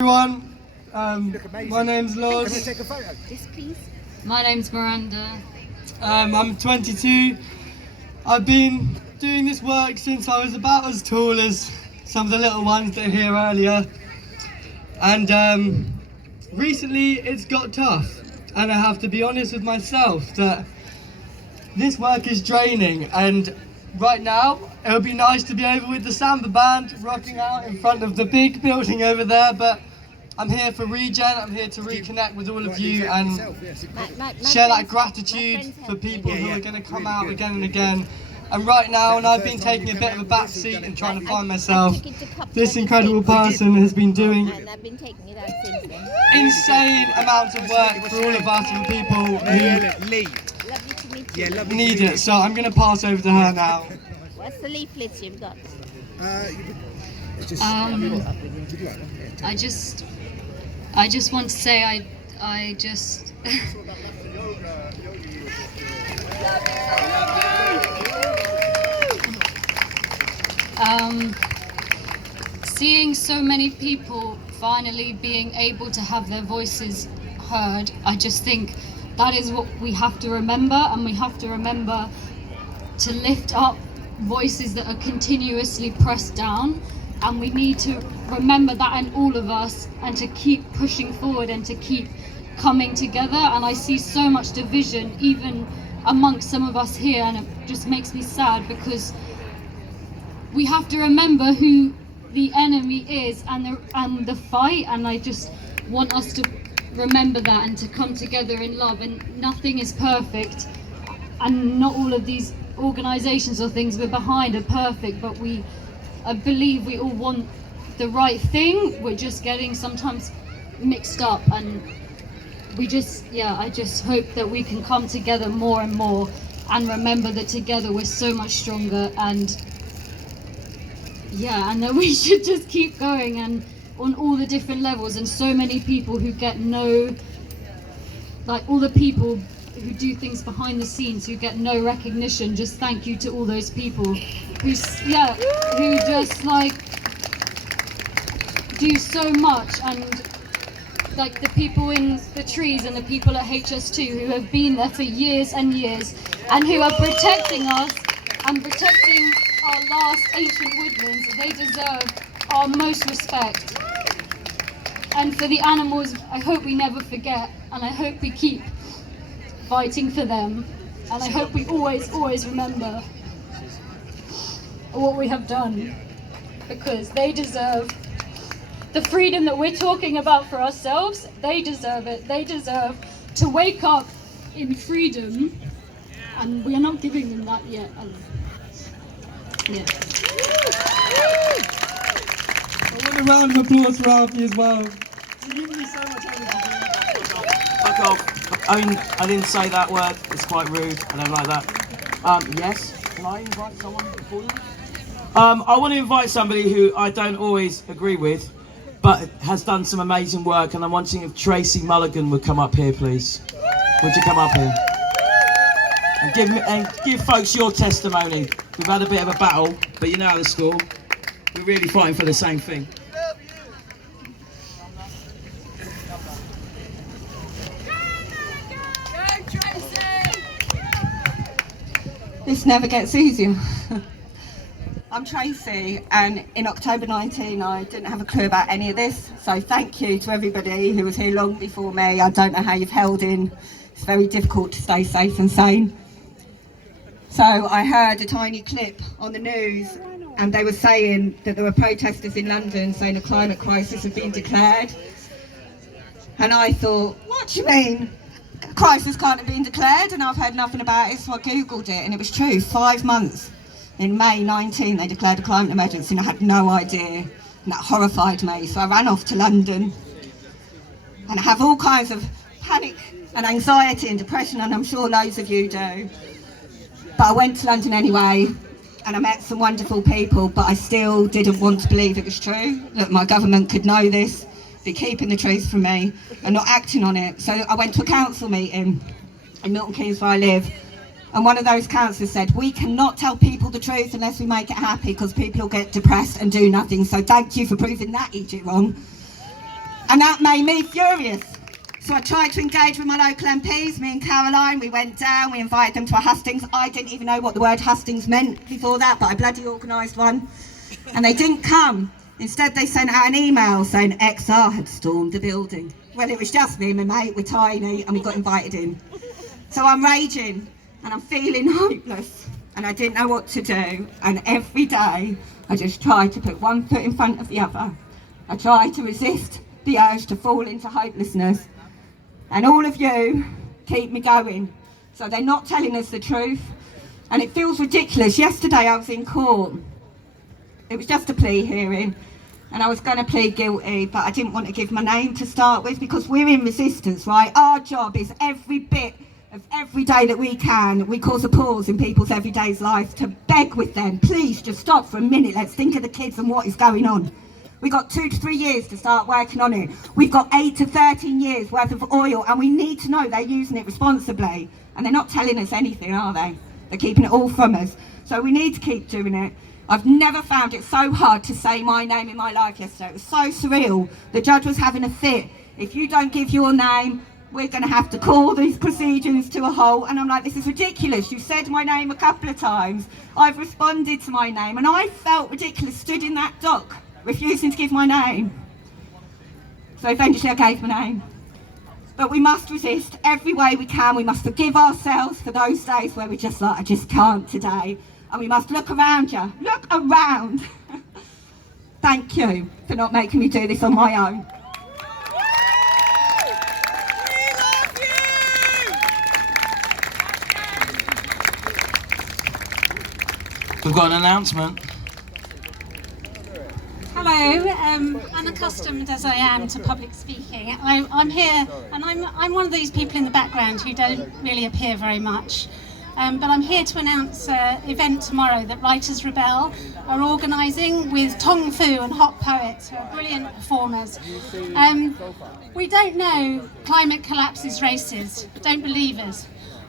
Everyone, my name's Loz. Can I take a photo? Yes, please. My name's Miranda. I'm 22. I've been doing this work since I was about as tall as some of the little ones that are here earlier. And recently it's got tough. And I have to be honest with myself that this work is draining. And right now, it would be nice to be over with the samba band rocking out in front of the big building over there, but I'm here for Regen. I'm here to reconnect with all of you and share that gratitude for people who are going to come out again and again. And right now, and I've been taking a bit of a back seat and trying to find myself, this incredible person has been doing insane amounts of work for all of us and people who need it. So I'm going to pass over to her now. What's the leaflets you've got? I just want to say I just seeing so many people finally being able to have their voices heard, I just think that is what we have to remember, and we have to remember to lift up voices that are continuously pressed down, and we need to remember that in all of us and to keep pushing forward and to keep coming together. And I see so much division even amongst some of us here, and it just makes me sad because we have to remember who the enemy is and the fight, and I just want us to remember that and to come together in love. And nothing is perfect, and not all of these organizations or things we're behind are perfect, but I believe we all want the right thing. We're just getting sometimes mixed up, and I just hope that we can come together more and more and remember that together we're so much stronger, and that we should just keep going and on all the different levels. And so many people who get all the people who do things behind the scenes who get no recognition, just thank you to all those people who just do so much, and like the people in the trees and the people at HS2 who have been there for years and years and who are protecting us and protecting our last ancient woodlands. They deserve our most respect. And for the animals, I hope we never forget, and I hope we keep fighting for them, and I hope we always remember what we have done, because they deserve the freedom that we're talking about for ourselves. They deserve it. They deserve to wake up in freedom, and we are not giving them that yet. I want a round of applause for Alfie as well. She gives me so much energy. Fuck off. I didn't say that word. It's quite rude. I don't like that. Yes. Can I invite someone before you? I want to invite somebody who I don't always agree with, but has done some amazing work, and I'm wondering if Tracy Mulligan would come up here, please. Would you come up here? And give folks your testimony. We've had a bit of a battle, but you know how the score. We're really fighting for the same thing. This never gets easier. I'm Tracy, and in October 19 I didn't have a clue about any of this, so thank you to everybody who was here long before me. I don't know how you've held in. It's very difficult to stay safe and sane. So I heard a tiny clip on the news, and they were saying that there were protesters in London saying a climate crisis had been declared. And I thought, what do you mean? A crisis can't have been declared? And I've heard nothing about it, so I googled it, and it was true. 5 months. In May 19, they declared a climate emergency, and I had no idea, and that horrified me. So I ran off to London, and I have all kinds of panic and anxiety and depression, and I'm sure loads of you do. But I went to London anyway, and I met some wonderful people, but I still didn't want to believe it was true, that my government could know this, be keeping the truth from me, and not acting on it. So I went to a council meeting in Milton Keynes where I live, and one of those councillors said, we cannot tell people the truth unless we make it happy, because people will get depressed and do nothing. So thank you for proving that idiot wrong. And that made me furious. So I tried to engage with my local MPs, me and Caroline. We went down, we invited them to a hustings. I didn't even know what the word hustings meant before that, but I bloody organised one. And they didn't come. Instead, they sent out an email saying XR had stormed the building. Well, it was just me and my mate, we're tiny, and we got invited in. So I'm raging, and I'm feeling hopeless, and I didn't know what to do. And every day, I just tried to put one foot in front of the other. I tried to resist the urge to fall into hopelessness. And all of you keep me going. So they're not telling us the truth. And it feels ridiculous. Yesterday I was in court. It was just a plea hearing. And I was going to plead guilty, but I didn't want to give my name to start with because we're in resistance, right? Our job is every bit of every day that we can, we cause a pause in people's everyday life to beg with them, please just stop for a minute. Let's think of the kids and what is going on. We've got 2 to 3 years to start working on it. We've got 8 to 13 years worth of oil, and we need to know they're using it responsibly. And they're not telling us anything, are they? They're keeping it all from us. So we need to keep doing it. I've never found it so hard to say my name in my life yesterday. It was so surreal. The judge was having a fit. If you don't give your name, we're going to have to call these proceedings to a halt. And I'm like, this is ridiculous. You said my name a couple of times. I've responded to my name. And I felt ridiculous stood in that dock, refusing to give my name. So eventually I gave my name. But we must resist every way we can. We must forgive ourselves for those days where we're just like, I just can't today. And we must look around you. Look around. Thank you for not making me do this on my own. We've got an announcement. Hello, unaccustomed as I am to public speaking, I'm here and I'm one of these people in the background who don't really appear very much. But I'm here to announce an event tomorrow that Writers Rebel are organising with Tong Fu and Hot Poets, who are brilliant performers. We don't know climate collapse is racist, don't believe us.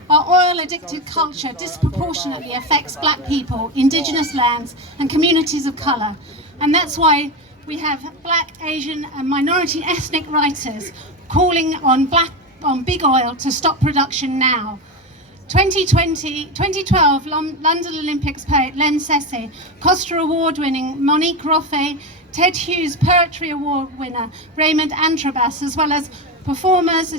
Our oil-addicted culture disproportionately affects black people, indigenous lands and communities of colour. And that's why we have black, Asian and minority ethnic writers calling on big oil to stop production now. 2012 London Olympics poet Len Sese, Costa Award-winning Monique Roffey, Ted Hughes Poetry Award winner Raymond Antrobas, as well as performers,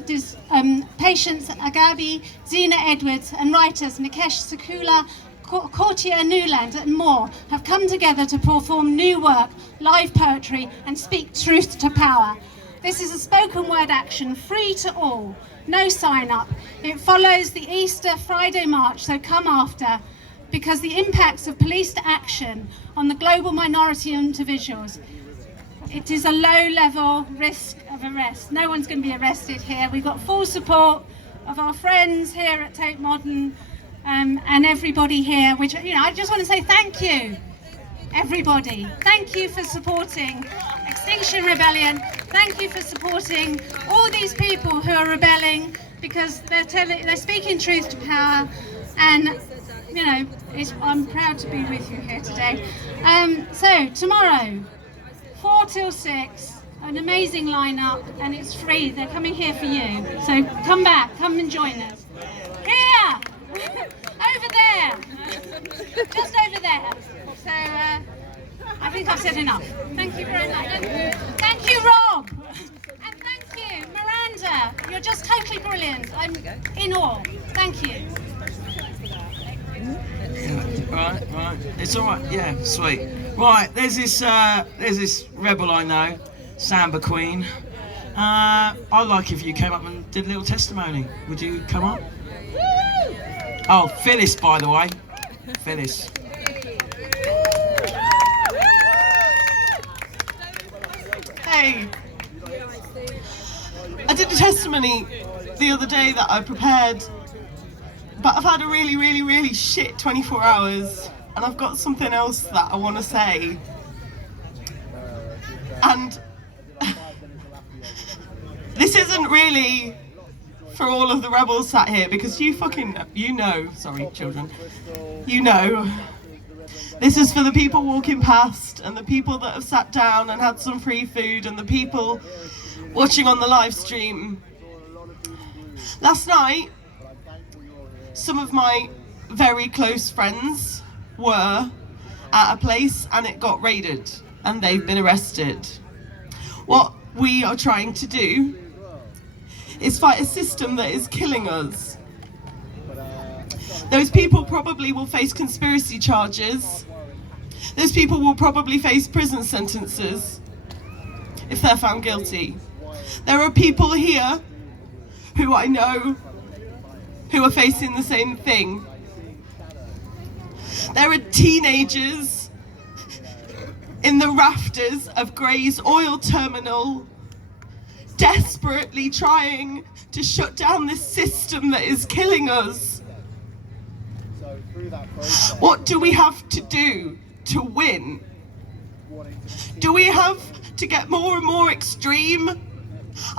Patience Agabi, Zena Edwards, and writers Nikesh Sakula, Courtier Newland and more have come together to perform new work, live poetry and speak truth to power. This is a spoken word action, free to all, no sign up. It follows the Easter Friday March, so come after, because the impacts of police action on the global minority individuals, it is a low level risk of arrest. No one's going to be arrested here. We've got full support of our friends here at Tate Modern, and everybody here, which, you know, I just want to say thank you, everybody. Thank you for supporting Extinction Rebellion. Thank you for supporting all these people who are rebelling, because they're speaking truth to power, and, you know, I'm proud to be with you here today. So tomorrow, 4 till 6, an amazing lineup, and it's free. They're coming here for you. So come back, come and join us. Here! Over there! Just over there. So I think I've said enough. Thank you very much. Thank you, Rob! And thank you, Miranda. You're just totally brilliant. I'm in awe. Thank you. Right. It's all right. Yeah, sweet. Right, there's this rebel I know, Samba Queen. I'd like if you came up and did a little testimony. Would you come up? Oh, Phyllis, by the way. Phyllis. Hey, I did a testimony the other day that I prepared, but I've had a really, really, really shit 24 hours, and I've got something else that I want to say. And this isn't really for all of the rebels sat here, because you know, sorry children, you know, this is for the people walking past, and the people that have sat down and had some free food, and the people watching on the live stream. Last night, some of my very close friends were at a place and it got raided and they've been arrested. What we are trying to do is fight a system that is killing us. Those people probably will face conspiracy charges. Those people will probably face prison sentences if they're found guilty. There are people here who I know who are facing the same thing. There are teenagers in the rafters of Gray's oil terminal desperately trying to shut down this system that is killing us. What do we have to do to win? Do we have to get more and more extreme?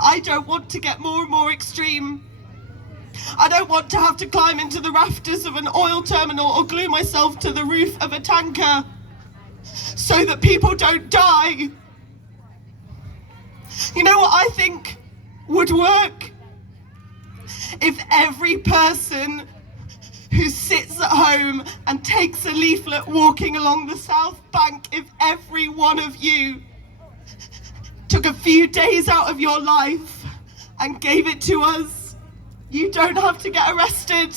I don't want to get more and more extreme. I don't want to have to climb into the rafters of an oil terminal or glue myself to the roof of a tanker so that people don't die. You know what I think would work? If every person who sits at home and takes a leaflet walking along the South Bank, if every one of you took a few days out of your life and gave it to us, you don't have to get arrested.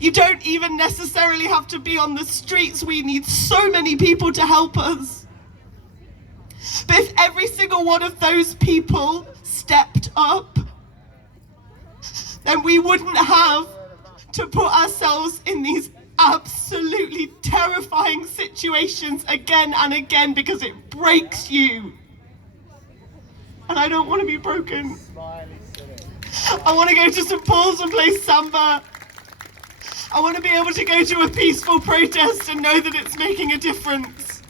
You don't even necessarily have to be on the streets. We need so many people to help us. But if every single one of those people stepped up, then we wouldn't have to put ourselves in these absolutely terrifying situations again and again, because it breaks you. And I don't want to be broken. I want to go to St. Paul's and play samba. I want to be able to go to a peaceful protest and know that it's making a difference.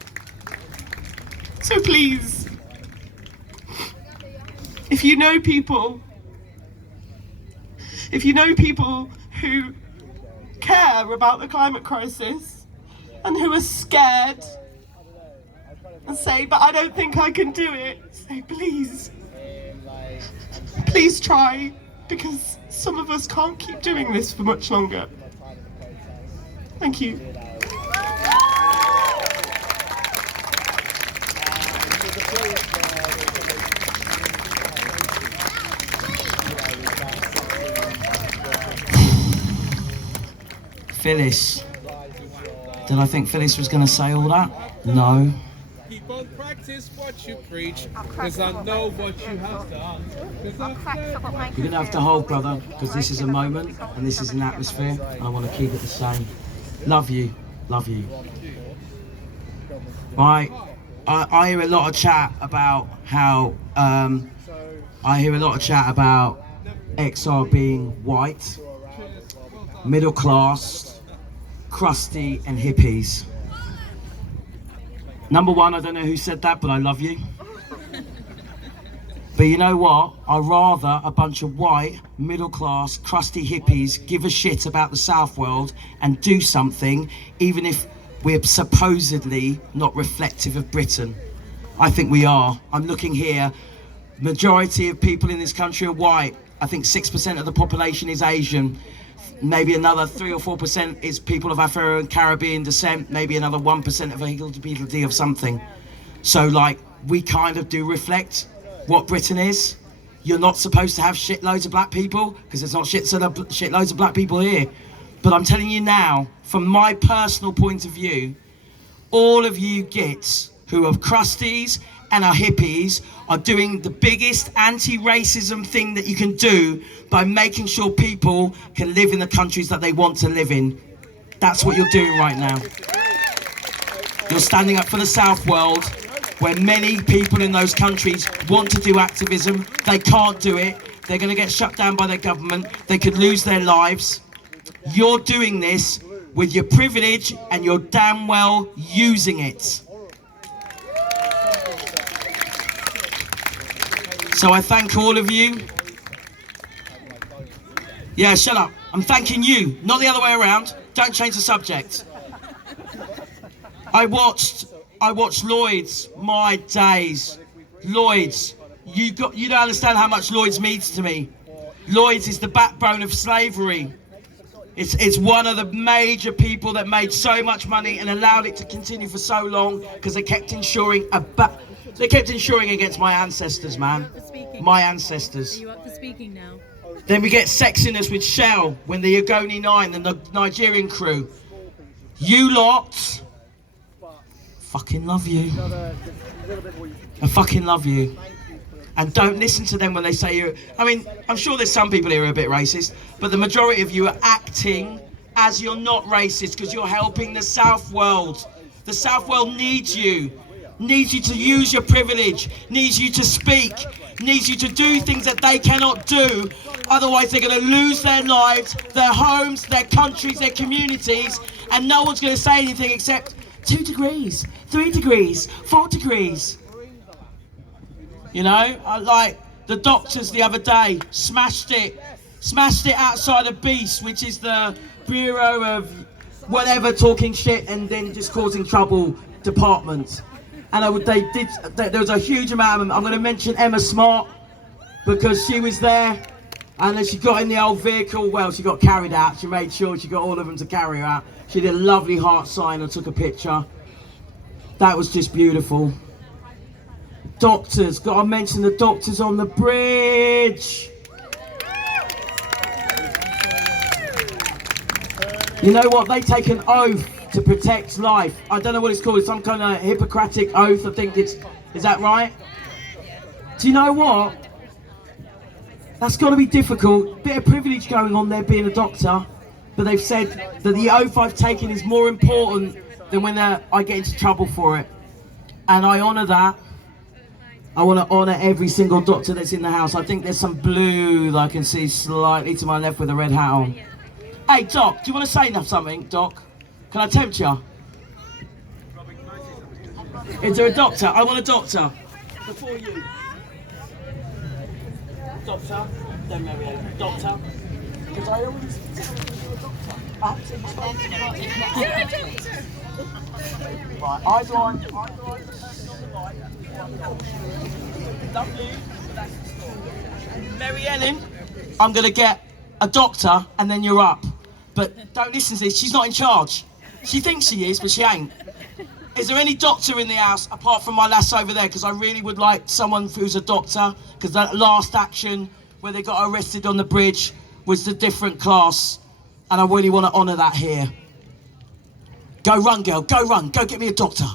So please, if you know people who care about the climate crisis and who are scared and say, but I don't think I can do it, say please try, because some of us can't keep doing this for much longer. Thank you. Phyllis. Did I think Phyllis was going to say all that? No. Keep on practice what you preach, because I know what you have done. You're going to have to hold, brother, because this is a moment and this is an atmosphere, and I want to keep it the same. Love you. Love you. Right. I hear a lot of chat about how XR being white, middle class, crusty and hippies. Number one, I don't know who said that, but I love you. But you know what? I'd rather a bunch of white, middle class, crusty hippies give a shit about the South World and do something, even if we're supposedly not reflective of Britain. I think we are. I'm looking here. Majority of people in this country are white. I think 6% of the population is Asian. Maybe another 3 or 4% is people of Afro and Caribbean descent. Maybe another 1% of a of something. So like, we kind of do reflect what Britain is. You're not supposed to have shitloads of black people, because there's not shitloads of black people here. But I'm telling you now, from my personal point of view, all of you gits who are crusties and are hippies are doing the biggest anti-racism thing that you can do by making sure people can live in the countries that they want to live in. That's what you're doing right now. You're standing up for the South World, where many people in those countries want to do activism. They can't do it. They're going to get shut down by their government. They could lose their lives. You're doing this with your privilege, and you're damn well using it. So I thank all of you. Yeah, shut up. I'm thanking you, not the other way around. Don't change the subject. I watched Lloyd's, my days. Lloyd's, You don't understand how much Lloyd's means to me. Lloyd's is the backbone of slavery. It's one of the major people that made so much money and allowed it to continue for so long because they kept ensuring against my ancestors, man. My ancestors. Are you up for speaking now? Then we get sexiness with Shell when the Ogoni Nine, the Nigerian crew. You lot, fucking love you. I fucking love you. And don't listen to them when they say you're... I mean, I'm sure there's some people here who are a bit racist, but the majority of you are acting as you're not racist because you're helping the South World. The South World needs you to use your privilege, needs you to speak, needs you to do things that they cannot do. Otherwise, they're going to lose their lives, their homes, their countries, their communities, and no one's going to say anything except 2 degrees, 3 degrees, 4 degrees. You know, like the doctors the other day smashed it outside of Beast, which is the Bureau of whatever talking shit and then just causing trouble department. And there was a huge amount of them. I'm going to mention Emma Smart because she was there, and then she got in the old vehicle. Well, she got carried out. She made sure she got all of them to carry her out. She did a lovely heart sign and took a picture. That was just beautiful. Doctors, gotta mention the doctors on the bridge. You know what? They take an oath to protect life. I don't know what it's called. It's some kind of Hippocratic oath. I think is that right? Do you know what? That's got to be difficult. Bit of privilege going on there being a doctor, but they've said that the oath I've taken is more important than when I get into trouble for it, and I honour that. I want to honour every single doctor that's in the house. I think there's some blue that I can see slightly to my left with a red hat on. Hey, Doc, do you want to say something, Doc? Can I tempt you? Is there a doctor? I want a doctor. Before you. Doctor. Then Marianne. Doctor. Because I always think you're a doctor. Right, eyes on. Eyes on. Lovely. Mary Ellen, I'm going to get a doctor and then you're up. But don't listen to this, she's not in charge. She thinks she is, but she ain't. Is there any doctor in the house apart from my lass over there? Because I really would like someone who's a doctor, because that last action where they got arrested on the bridge was the different class, and I really want to honour that here. Go run, girl, go run, go get me a doctor.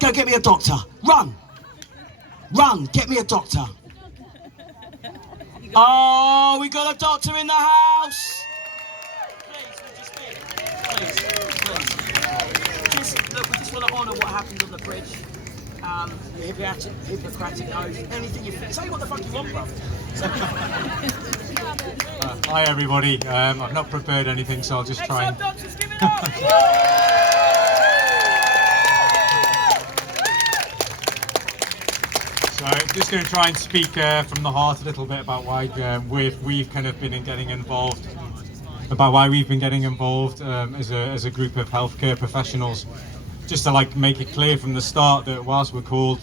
Go get me a doctor, run. Run, get me a doctor. Oh, we got a doctor in the house. Please, would you speak? Please. Look, we just want to honour what happened on the bridge. The Hippocratic oath, anything you feel. Say what the fuck you want, bruv. Hi everybody, I've not prepared anything, so I'll just try and... Doctors, give it up. So just going to try and speak from the heart a little bit about why we've kind of been getting involved, as a group of healthcare professionals. Just to make it clear from the start that whilst we're called,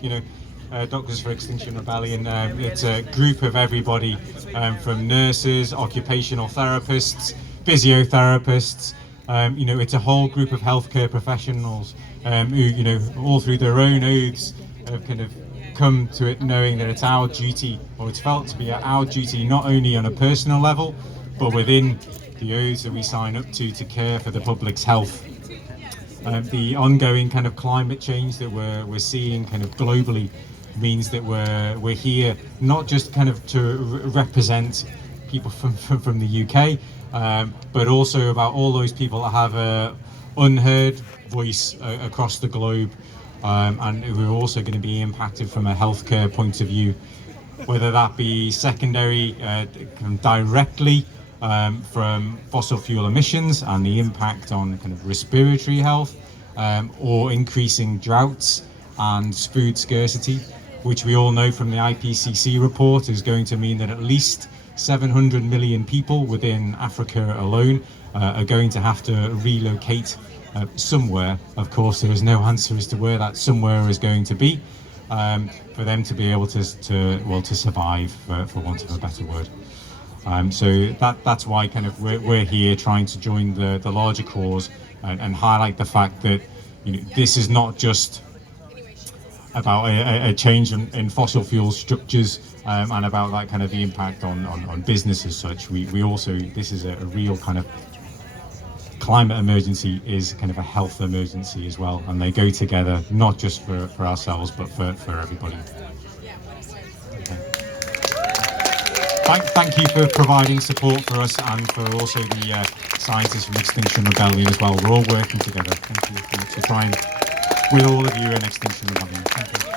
Doctors for Extinction Rebellion, it's a group of everybody, from nurses, occupational therapists, physiotherapists. It's a whole group of healthcare professionals who, all through their own oaths, have kind of come to it knowing that it's our duty, or it's felt to be our duty, not only on a personal level, but within the oaths that we sign up to care for the public's health. The ongoing kind of climate change that we're seeing kind of globally means that we're here not just kind of to represent people from the UK, but also about all those people that have a unheard voice across the globe, and who are also going to be impacted from a healthcare point of view, whether that be secondary directly from fossil fuel emissions and the impact on kind of respiratory health, or increasing droughts and food scarcity, which we all know from the IPCC report is going to mean that at least 700 million people within Africa alone are going to have to relocate somewhere. Of course, there is no answer as to where that somewhere is going to be, for them to be able to survive, for want of a better word. So that's why kind of we're here trying to join the larger cause and highlight the fact that, you know, this is not just about a change in fossil fuel structures and about that kind of the impact on business as such. We also, this is a real kind of climate emergency, is kind of a health emergency as well, and they go together, not just for ourselves but for everybody. Thank you for providing support for us and for also the scientists from Extinction Rebellion as well. We're all working together. Thank you for trying with all of you in Extinction Rebellion. Thank you.